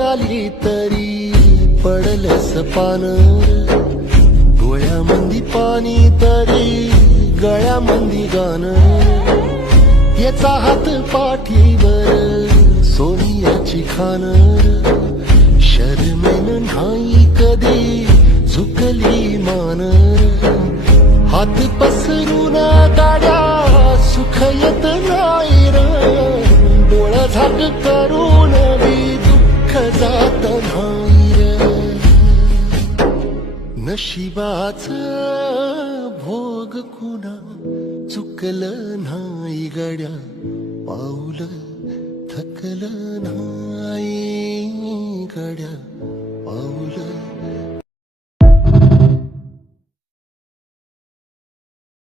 आली तरी पडलस पान, डोळ्यामंदी पाणी तरी गळ्यामंदी गाण, याचा हात पाठीवर सोनियाची खान, शर्मेन नाही कधी झुकली मान, हात पसरून गाड्या सुख येत नाही र, डोळ झाक करून बी दुःख जात नाही र, नशिबाच भोग कुणा चुकलं नाही गड्या, पाऊल थकलं नाही गड्या, पाऊल